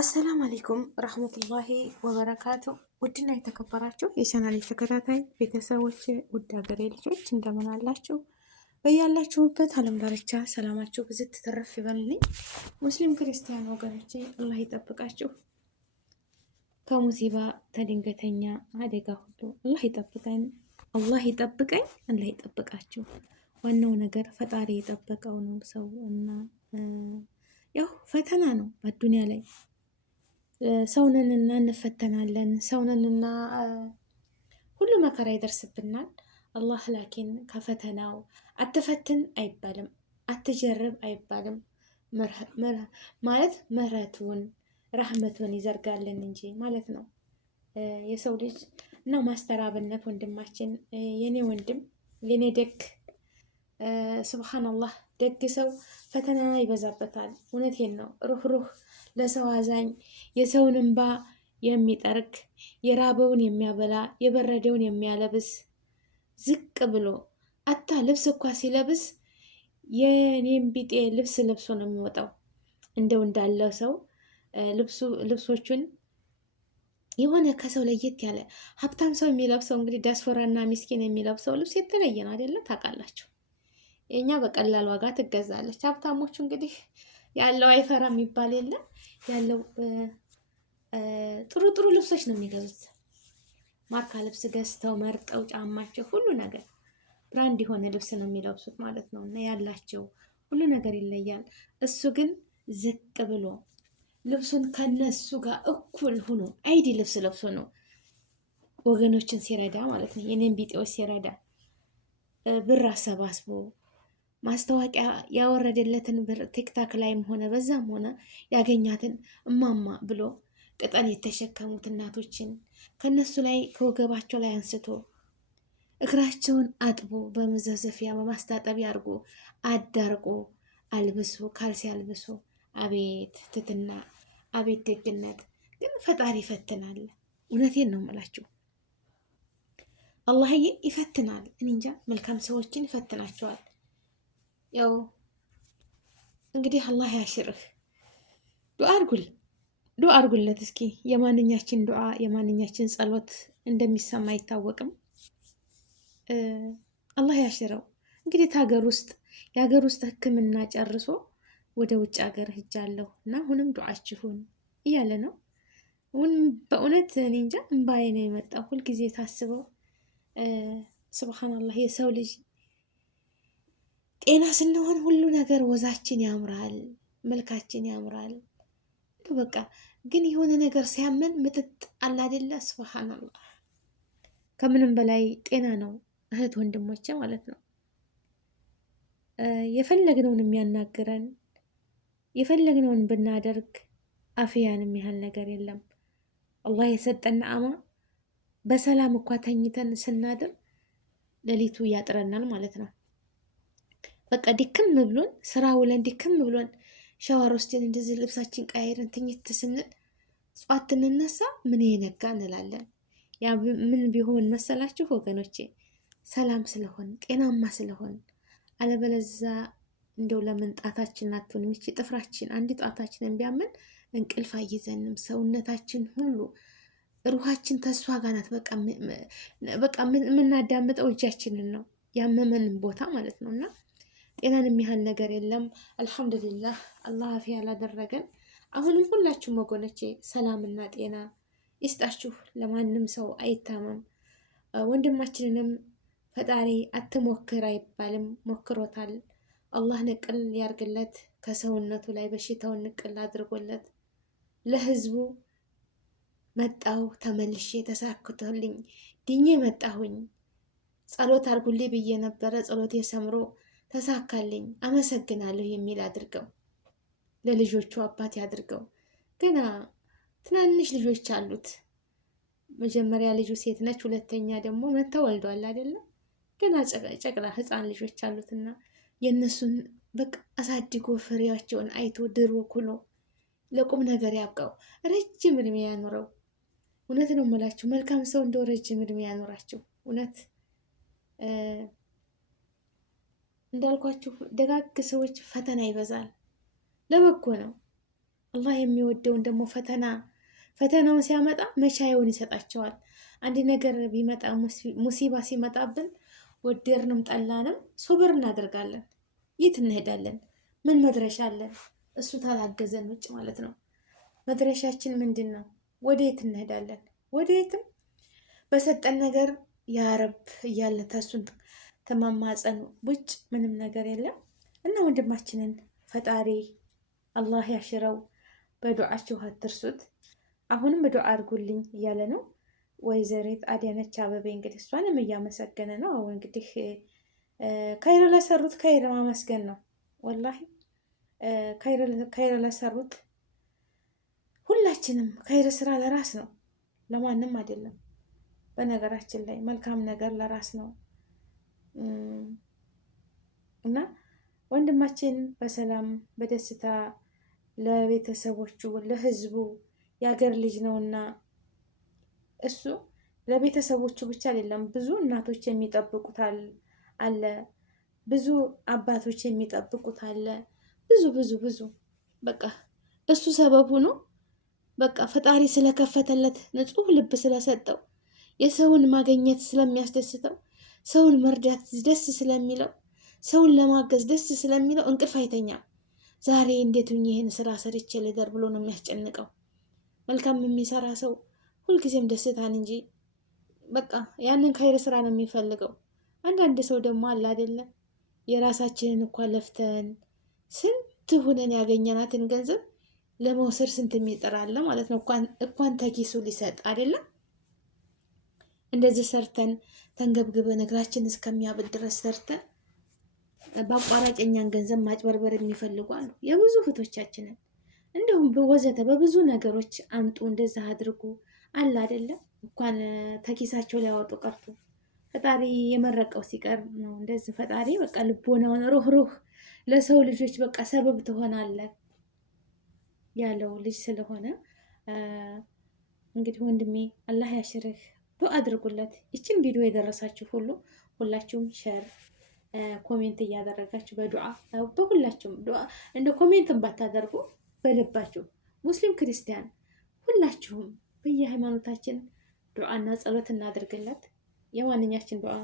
አሰላሙ አለይኩም ረህመቱላሂ ወበረካቱ። ውድና የተከበራችሁ የቻናሌ ተከታታይ ቤተሰቦች፣ ውድ ሀገሬ ልጆች እንደምን አላችሁ? በያላችሁበት ዓለም ዳርቻ ሰላማችሁ ብዝት ትረፍ ይበልልኝ። ሙስሊም ክርስቲያን ወገኖቼ አላህ ይጠብቃችሁ። ከሙሲባ ከድንገተኛ አደጋ ሁሉ አላህ ይጠብቀን፣ አላህ ይጠብቀኝ፣ አላህ ይጠብቃችሁ። ዋናው ነገር ፈጣሪ የጠበቀው ነው። ሰው እና ያው ፈተና ነው በዱንያ ላይ ሰውነንና እንፈተናለን። ሰውነንና ሁሉ መከራ ይደርስብናል። አላህ ላኪን ከፈተናው አትፈትን አይባልም፣ አትጀርብ አይባልም። ማለት ምህረቱን ረህመቱን ይዘርጋልን እንጂ ማለት ነው። የሰው ልጅ እና ማስተራብነት ወንድማችን፣ የኔ ወንድም፣ የኔ ደግ ሱብሃነላህ ደግ ሰው ፈተና ይበዛበታል። እውነቴን ነው። ሩህሩህ፣ ለሰው አዛኝ፣ የሰውን እንባ የሚጠርግ፣ የራበውን የሚያበላ፣ የበረደውን የሚያለብስ፣ ዝቅ ብሎ አታ ልብስ እኳ ሲለብስ የኔም ቢጤ ልብስ ለብሶ ነው የሚወጣው። እንደው እንዳለ ሰው ልብሶቹን የሆነ ከሰው ለየት ያለ ሀብታም ሰው የሚለብሰው እንግዲህ ዲያስፖራና ሚስኪን የሚለብሰው ልብስ የተለየ ነው አይደለ? ታውቃላችሁ። የኛ በቀላል ዋጋ ትገዛለች። ሀብታሞቹ እንግዲህ ያለው አይፈራ የሚባል የለም። ያለው ጥሩ ጥሩ ልብሶች ነው የሚገዙት። ማርካ ልብስ ገዝተው መርጠው ጫማቸው ሁሉ ነገር ብራንድ የሆነ ልብስ ነው የሚለብሱት ማለት ነው። እና ያላቸው ሁሉ ነገር ይለያል። እሱ ግን ዝቅ ብሎ ልብሱን ከነሱ ጋር እኩል ሆኖ አይዲ ልብስ ለብሶ ነው ወገኖችን ሲረዳ ማለት ነው። የኔን ቢጤዎች ሲረዳ ብር አሰባስቦ ማስታወቂያ ያወረደለትን ብር ቲክታክ ላይም ሆነ በዛም ሆነ ያገኛትን እማማ ብሎ ቅጠል የተሸከሙት እናቶችን ከነሱ ላይ ከወገባቸው ላይ አንስቶ እግራቸውን አጥቦ በመዘፍዘፊያ በማስታጠቢያ አድርጎ አዳርቆ አልብሶ ካልሲ አልብሶ፣ አቤት ትትና፣ አቤት ደግነት። ግን ፈጣሪ ይፈትናል። እውነቴን ነው የምላችሁ፣ አላህዬ ይፈትናል። እኔ እንጃ መልካም ሰዎችን ይፈትናቸዋል። ያው እንግዲህ አላህ ያሽርህ። ዱዓ አድርጉለት እስኪ። የማንኛችን ዱዓ የማንኛችን ጸሎት እንደሚሰማ አይታወቅም። አላህ ያሽረው። እንግዲህ የሀገር ውስጥ ሕክምና ጨርሶ ወደ ውጭ ሀገር ሂጃለሁ እና አሁንም ዱዓችሁን እያለ ነው። በእውነት እኔ እንጃ እምባዬ ነው የመጣው ሁልጊዜ ታስበው። ሱብሃነላህ የሰው ልጅ ጤና ስንሆን ሁሉ ነገር ወዛችን ያምራል፣ መልካችን ያምራል። በቃ ግን የሆነ ነገር ሲያመን ምጥጥ አለ አይደለ? ሱብሃነላህ ከምንም በላይ ጤና ነው እህት ወንድሞቼ ማለት ነው። የፈለግነውን የሚያናግረን የፈለግነውን ብናደርግ አፍያን የሚያህል ነገር የለም። አላህ የሰጠን ነዓማ በሰላም እኳ ተኝተን ስናድር ሌሊቱ ያጥረናል ማለት ነው። በቃ ድክም ብሎን ስራ ውለን ድክም ብሎን ሻወር ወስደን እንደዚህ ልብሳችን ቀያይረን ትኝት ስንል ጧት እንነሳ ምን የነጋ እንላለን። ያ ምን ቢሆን መሰላችሁ ወገኖቼ? ሰላም ስለሆን ጤናማ ስለሆን። አለበለዛ እንደው ለምን ጣታችን አትሆን ሚቺ ጥፍራችን አንድ ጣታችንን ቢያመን እንቅልፍ አይዘንም። ሰውነታችን ሁሉ ሩሃችን ተስፋ ጋር ናት። በቃ የምናዳምጠው እጃችንን ነው ያመመንን ቦታ ማለት ነው። እና ጤናን የሚያህል ነገር የለም። አልሐምዱሊላህ አላህ አፊያ ያላደረገን። አሁንም ሁላችሁም ወገኖቼ ሰላምና ጤና ይስጣችሁ። ለማንም ሰው አይታመም። ወንድማችንንም ፈጣሪ አትሞክር አይባልም፣ ሞክሮታል። አላህ ንቅል ያርግለት ከሰውነቱ ላይ በሽታውን ንቅል አድርጎለት ለህዝቡ መጣሁ ተመልሼ ተሳክቶልኝ ድኜ መጣሁኝ። ጸሎት አድርጉልኝ ብዬ ነበረ፣ ጸሎቴ ሰምሮ ተሳካልኝ፣ አመሰግናለሁ የሚል አድርገው። ለልጆቹ አባት ያድርገው። ገና ትናንሽ ልጆች አሉት። መጀመሪያ ልጁ ሴት ነች፣ ሁለተኛ ደግሞ መታ ወልዷል አይደለም። ገና ጨቅላ ህፃን ልጆች አሉትና የእነሱን በቃ አሳድጎ ፍሬያቸውን አይቶ ድሮ ኩሎ ለቁም ነገር ያብቃው፣ ረጅም እድሜ ያኖረው። እውነት ነው የምላችሁ፣ መልካም ሰው እንደው ረጅም እድሜ ያኖራቸው። እውነት እንዳልኳችሁ ደጋግ ሰዎች ፈተና ይበዛል፣ ለበጎ ነው። አላህ የሚወደውን ደግሞ ፈተናውን ሲያመጣ መቻያውን ይሰጣቸዋል። አንድ ነገር ቢመጣ ሙሲባ ሲመጣብን ወደድንም ጠላንም ሶብር እናደርጋለን። የት እንሄዳለን? ምን መድረሻ አለን? እሱ ታላገዘን ውጭ ማለት ነው። መድረሻችን ምንድን ነው? ወደ የት እንሄዳለን? ወደ የትም። በሰጠን ነገር ያረብ እያለን ተሱን ተማማፀን ውጭ ምንም ነገር የለም። እና ወንድማችንን ፈጣሪ አላህ ያሽረው። በዱዓችሁ አትርሱት። አሁንም ዱዓ አድርጉልኝ እያለ ነው ወይዘሪት አዳነች አቤቤ። እንግዲህ እሷንም እያመሰገነ ነው። አሁን እንግዲህ ከይር ለሰሩት ከይር ማመስገን ነው። ወላሂ ከይር ለሰሩት ሁላችንም ከይር ስራ ለራስ ነው፣ ለማንም አይደለም። በነገራችን ላይ መልካም ነገር ለራስ ነው እና ወንድማችን በሰላም በደስታ ለቤተሰቦቹ ለህዝቡ የሀገር ልጅ ነውና እሱ ለቤተሰቦቹ ብቻ አይደለም፣ ብዙ እናቶች የሚጠብቁት አለ፣ ብዙ አባቶች የሚጠብቁት አለ፣ ብዙ ብዙ ብዙ በቃ እሱ ሰበብ ሆኖ በቃ ፈጣሪ ስለከፈተለት ንጹህ ልብ ስለሰጠው የሰውን ማግኘት ስለሚያስደስተው ሰውን መርዳት ደስ ስለሚለው ሰውን ለማገዝ ደስ ስለሚለው እንቅልፍ አይተኛም። ዛሬ እንዴት ይህን ስራ ሰርቼ ልደር ብሎ ነው የሚያስጨንቀው። መልካም የሚሰራ ሰው ሁልጊዜም ደስታን እንጂ በቃ ያንን ከይር ስራ ነው የሚፈልገው። አንዳንድ ሰው ደግሞ አለ አይደለ የራሳችንን እንኳን ለፍተን ስንት ሁነን ያገኘናትን ገንዘብ ለመውሰድ ስንት የሚጥራለ ማለት ነው። እንኳን ተኪሱ ሊሰጥ አይደለም። እንደዚህ ሰርተን ተንገብግበን እግራችን እስከሚያብጥ ድረስ ሰርተን በአቋራጭ እኛን ገንዘብ ማጭበርበር የሚፈልጉ አሉ። የብዙ እህቶቻችንን እንዲሁም ወዘተ በብዙ ነገሮች አምጡ እንደዛ አድርጉ አለ አይደለም። እንኳን ተኪሳቸው ሊያወጡ ቀርቶ ፈጣሪ የመረቀው ሲቀር ነው እንደዚህ። ፈጣሪ በቃ ልቦናውን ሩህሩህ ለሰው ልጆች በቃ ሰበብ ትሆናለህ ያለው ልጅ ስለሆነ እንግዲህ ወንድሜ አላህ ያሽርህ። ዱአ አድርጉለት። ይችን ቪዲዮ የደረሳችሁ ሁሉ ሁላችሁም ሸር ኮሜንት እያደረጋችሁ በዱአ በሁላችሁም ዱአ እንደ ኮሜንትን ባታደርጉ በልባችሁ ሙስሊም ክርስቲያን ሁላችሁም በየሃይማኖታችን ዱአና ጸሎት እናድርግለት። የማንኛችን ዱአ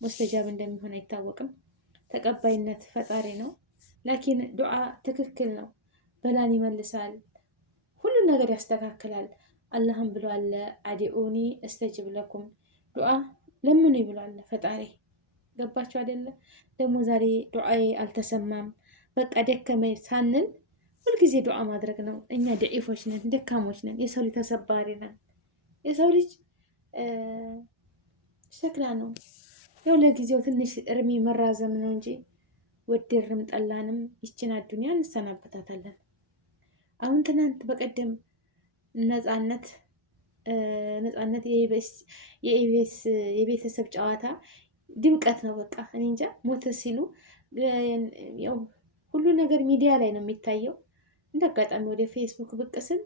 ሙስተጃብ እንደሚሆን አይታወቅም። ተቀባይነት ፈጣሪ ነው። ላኪን ዱአ ትክክል ነው። በላን ይመልሳል፣ ሁሉን ነገር ያስተካክላል። አላህም ብሏል አዲኡኒ እስተጅብ ለኩም፣ ዱአ ለምኑ ይብሏል ፈጣሪ። ገባችሁ አይደለ? ደግሞ ዛሬ ዱዓዬ አልተሰማም በቃ ደከመኝ ሳንል ሁልጊዜ ዱዓ ማድረግ ነው። እኛ ደኢፎች ነን፣ ደካሞች ነን፣ የሰው ልጅ ተሰባሪ ነን። የሰው ልጅ ሸክላ ነው። ያው ለጊዜው ትንሽ እርሜ መራዘም ነው እንጂ ወደድንም ጠላንም ይችን አዱንያ እንሰናበታታለን። አሁን ትናንት በቀደም ነፃነት የኢቢኤስ የቤተሰብ ጨዋታ ድምቀት ነው። በቃ እኔ እንጃ ሞተ ሲሉ ሁሉ ነገር ሚዲያ ላይ ነው የሚታየው። እንደ አጋጣሚ ወደ ፌስቡክ ብቅ ስል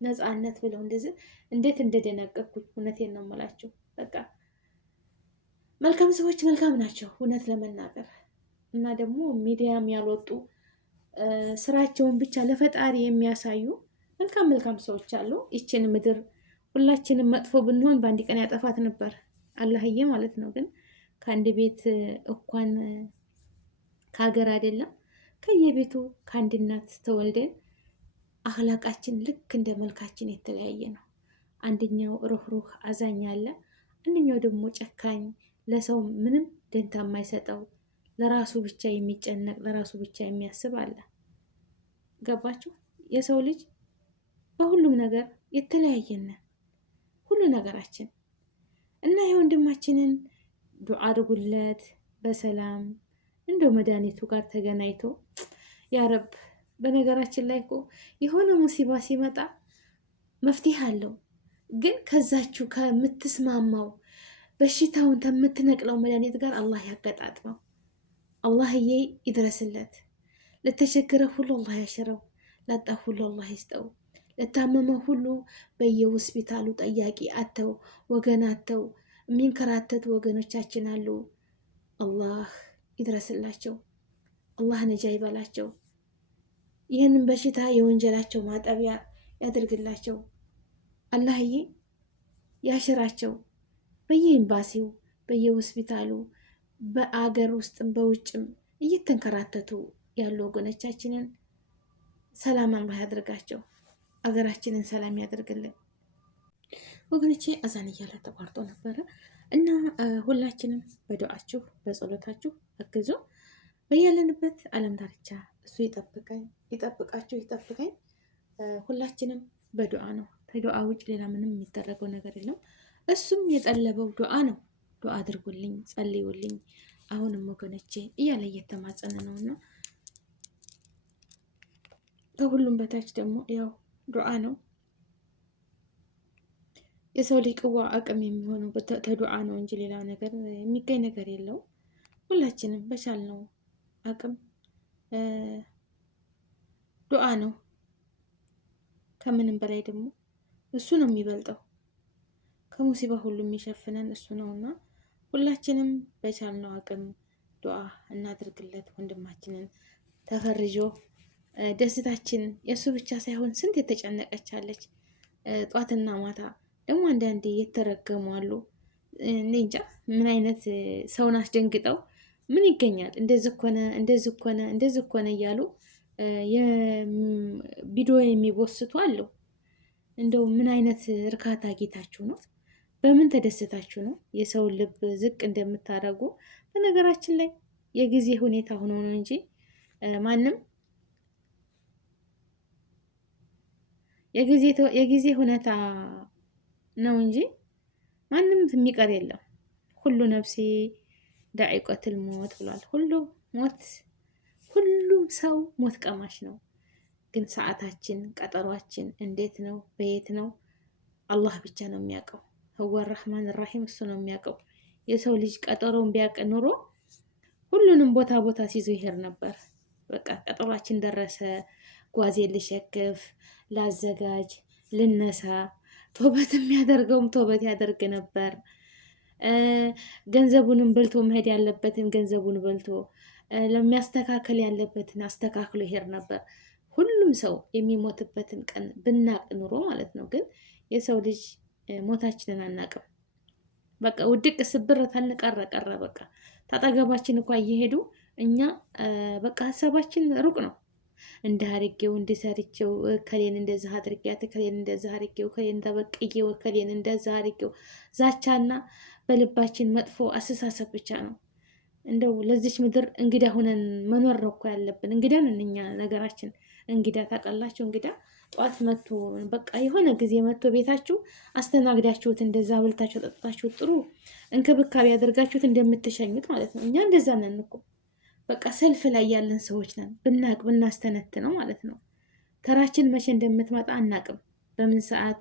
ነፃነት ብለው እንደዚህ እንዴት እንደደነገኩኝ እውነቴን ነው የምላቸው። በቃ መልካም ሰዎች መልካም ናቸው እውነት ለመናገር እና ደግሞ ሚዲያም ያልወጡ ስራቸውን ብቻ ለፈጣሪ የሚያሳዩ መልካም መልካም ሰዎች አሉ። ይችን ምድር ሁላችንም መጥፎ ብንሆን በአንድ ቀን ያጠፋት ነበር አላህዬ ማለት ነው። ግን ከአንድ ቤት እንኳን ከሀገር አይደለም ከየቤቱ ከአንድ እናት ተወልደን አህላቃችን ልክ እንደ መልካችን የተለያየ ነው። አንደኛው ሩህሩህ አዛኝ አለ፣ አንደኛው ደግሞ ጨካኝ፣ ለሰው ምንም ደንታ የማይሰጠው ለራሱ ብቻ የሚጨነቅ ለራሱ ብቻ የሚያስብ አለ። ገባችሁ? የሰው ልጅ በሁሉም ነገር የተለያየን ሁሉ ነገራችን እና የወንድማችንን ዱዓ አድርጉለት በሰላም እንደው መድኃኒቱ ጋር ተገናኝቶ ያረብ። በነገራችን ላይ እኮ የሆነ ሙሲባ ሲመጣ መፍትሄ አለው፣ ግን ከዛችሁ ከምትስማማው በሽታውን ከምትነቅለው መድኃኒት ጋር አላህ ያገጣጥመው። አላህዬ ይድረስለት። ለተቸገረ ሁሉ አላህ ያሽረው፣ ላጣ ሁሉ አላህ ይስጠው። ለታመመ ሁሉ በየሆስፒታሉ ጠያቂ አተው ወገን አተው የሚንከራተቱ ወገኖቻችን አሉ። አላህ ይድረስላቸው፣ አላህ ነጃ ይበላቸው። ይህንን በሽታ የወንጀላቸው ማጠቢያ ያድርግላቸው። አላህዬ ያሽራቸው። በየኤምባሲው በየሆስፒታሉ በአገር ውስጥም በውጭም እየተንከራተቱ ያሉ ወገኖቻችንን ሰላም አላህ ያድርጋቸው። አገራችንን ሰላም ያደርግልን። ወገኖቼ አዛን እያለ ተቋርጦ ነበረ እና ሁላችንም በዱዓችሁ በጸሎታችሁ አግዙ። በያለንበት ዓለም ዳርቻ እሱ ይጠብቀኝ፣ ይጠብቃችሁ፣ ይጠብቀኝ። ሁላችንም በዱዓ ነው። ከዱዓ ውጭ ሌላ ምንም የሚደረገው ነገር የለም። እሱም የጠለበው ዱዓ ነው። ዱዓ አድርጉልኝ፣ ጸልዩልኝ። አሁንም ወገኖቼ እያለ እየተማጸነ ነው እና ከሁሉም በታች ደግሞ ያው ዱዓ ነው። የሰው ልጅ ቅዋ አቅም የሚሆነው ተዱዓ ነው እንጂ ሌላ ነገር የሚገኝ ነገር የለው። ሁላችንም በቻልነው አቅም ዱዓ ነው። ከምንም በላይ ደግሞ እሱ ነው የሚበልጠው። ከሙሲባ ሁሉ የሚሸፍነን እሱ ነው እና ሁላችንም በቻልነው አቅም ዱዓ እናድርግለት። ወንድማችንን ተፈርጆ ደስታችን የእሱ ብቻ ሳይሆን ስንት የተጨነቀች አለች። ጧትና ማታ ደግሞ አንዳንዴ የተረገሙ አሉ። እኔ እንጃ ምን አይነት ሰውን አስደንግጠው ምን ይገኛል፣ እንደዚህ ኮነ፣ እንደዚህ ኮነ፣ እንደዚህ ኮነ እያሉ ቪዲዮ የሚቦስቱ አሉ። እንደው ምን አይነት እርካታ ጌታችሁ ነው? በምን ተደስታችሁ ነው የሰው ልብ ዝቅ እንደምታደርጉ? በነገራችን ላይ የጊዜ ሁኔታ ሆኖ ነው እንጂ ማንም የጊዜ ሁኔታ ነው እንጂ ማንም የሚቀር የለም። ሁሉ ነፍሴ ዳኢቀቱል ሞት ብሏል። ሁሉም ሰው ሞት ቀማሽ ነው። ግን ሰዓታችን ቀጠሯችን እንዴት ነው በየት ነው አላህ ብቻ ነው የሚያውቀው። ህወ ረህማን ራሂም እሱ ነው የሚያውቀው። የሰው ልጅ ቀጠሮውን ቢያውቅ ኑሮ ሁሉንም ቦታ ሲይዞ ይሄድ ነበር። በቃ ቀጠሯችን ደረሰ፣ ጓዜ ልሸክፍ፣ ላዘጋጅ፣ ልነሳ፣ ቶበት የሚያደርገውም ቶበት ያደርግ ነበር። ገንዘቡንም በልቶ መሄድ ያለበትን ገንዘቡን በልቶ ለሚያስተካከል ያለበትን አስተካክሎ ይሄድ ነበር። ሁሉም ሰው የሚሞትበትን ቀን ብናቅ ኑሮ ማለት ነው። ግን የሰው ልጅ ሞታችንን አናቅም። በቃ ውድቅ ስብር ተንቀረ ቀረ። በቃ ታጠገባችን እንኳ እየሄዱ እኛ በቃ ሀሳባችን ሩቅ ነው። እንደ አርጌው እንዲሰርቼው ከሌን እንደዛ አድርጊያት ከሌን እንደዛ አርጌው ከሌን ተበቅዬው ከሌን እንደዛ አርጌው ዛቻና በልባችን መጥፎ አስተሳሰብ ብቻ ነው። እንደው ለዚች ምድር እንግዳ ሁነን መኖር ነው እኮ ያለብን። እንግዳ ነን እኛ። ነገራችን እንግዳ ታውቃላችሁ። እንግዳ ጧት መጥቶ በቃ የሆነ ጊዜ መጥቶ ቤታችሁ አስተናግዳችሁት እንደዛ ብልታችሁ ጠጥታችሁት ጥሩ እንክብካቤ ያደርጋችሁት እንደምትሸኙት ማለት ነው። እኛ እንደዛ ነን እኮ በቃ ሰልፍ ላይ ያለን ሰዎች ነን። ብናቅ ብናስተነት ነው ማለት ነው። ተራችን መቼ እንደምትመጣ አናቅም፣ በምን ሰዓት።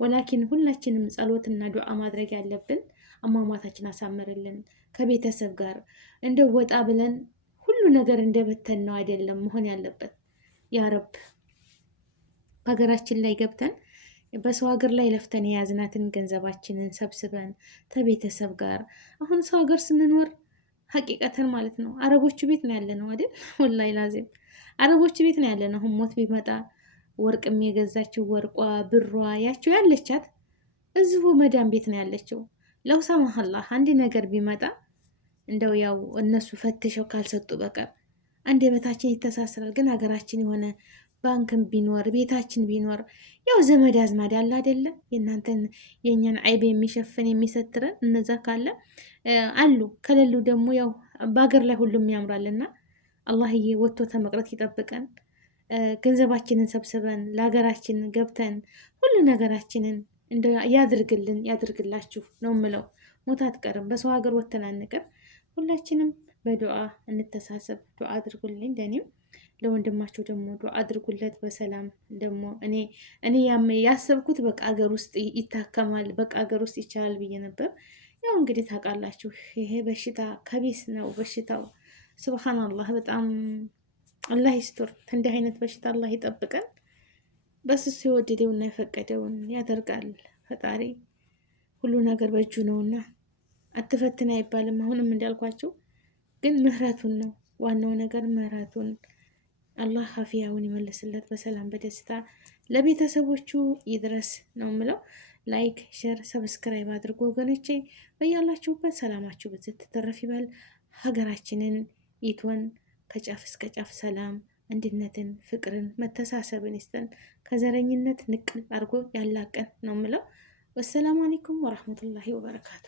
ወላኪን ሁላችንም ጸሎትና ዱዓ ማድረግ ያለብን አሟሟታችን አሳምርልን ከቤተሰብ ጋር እንደው ወጣ ብለን ሁሉ ነገር እንደበተን ነው አይደለም መሆን ያለበት። ያ ረብ ሀገራችን ላይ ገብተን በሰው ሀገር ላይ ለፍተን የያዝናትን ገንዘባችንን ሰብስበን ከቤተሰብ ጋር አሁን ሰው ሀገር ስንኖር ሀቂቀተን ማለት ነው አረቦቹ ቤት ነው ያለ ነው አይደል? ወላሂ ላዚም አረቦቹ ቤት ነው ያለ ነው። አሁን ሞት ቢመጣ ወርቅም የገዛችው ወርቋ ብሯ ያቸው ያለቻት እዚሁ መዳም ቤት ነው ያለችው። ለው ሰማሃላህ አንድ ነገር ቢመጣ እንደው ያው እነሱ ፈትሸው ካልሰጡ በቀር አንደበታችን ይተሳሰራል። ግን ሀገራችን የሆነ ባንክም ቢኖር ቤታችን ቢኖር ያው ዘመድ አዝማድ ያለ አይደለ? የእናንተን የእኛን አይብ የሚሸፍን የሚሰትረን እነዛ ካለ አሉ። ከሌሉ ደግሞ ያው በሀገር ላይ ሁሉም ያምራልና አላህዬ ወጥቶ ተመቅረት ይጠብቀን። ገንዘባችንን ሰብስበን ለሀገራችን ገብተን ሁሉ ነገራችንን ያድርግልን፣ ያድርግላችሁ ነው ምለው። ሞት አትቀርም። በሰው ሀገር ወተን አንቀር። ሁላችንም በዱዓ እንተሳሰብ። ዱዓ አድርጉልኝ ለእኔም ለወንድማቸው ደግሞ ዱዓ አድርጉለት። በሰላም ደግሞ እኔ ያሰብኩት በቃ ሀገር ውስጥ ይታከማል፣ በቃ ሀገር ውስጥ ይቻላል ብዬ ነበር። ያው እንግዲህ ታውቃላችሁ ይሄ በሽታ ከቢስ ነው በሽታው። ስብሓንላህ በጣም አላህ ይስቱር። እንዲህ አይነት በሽታ አላህ ይጠብቀን። በስሱ የወደደውና የፈቀደውን ያደርጋል ፈጣሪ። ሁሉ ነገር በእጁ ነውና አትፈትን አይባልም። አሁንም እንዳልኳቸው ግን ምህረቱን ነው ዋናው ነገር፣ ምህረቱን አላህ አፊያውን ይመልስለት በሰላም በደስታ ለቤተሰቦቹ ይድረስ ነው ምለው። ላይክ፣ ሼር፣ ሰብስክራይብ አድርጎ ወገኖቼ በያላችሁበት ሰላማችሁ ብዝት ትተረፍ ይበል። ሀገራችንን ኢትወን ከጫፍ እስከ ጫፍ ሰላም፣ አንድነትን፣ ፍቅርን፣ መተሳሰብን ይስጠን። ከዘረኝነት ንቅል አድርጎ ያላቀን ነው ምለው። ወሰላሙ አለይኩም ወራህመቱላሂ ወበረካቱ።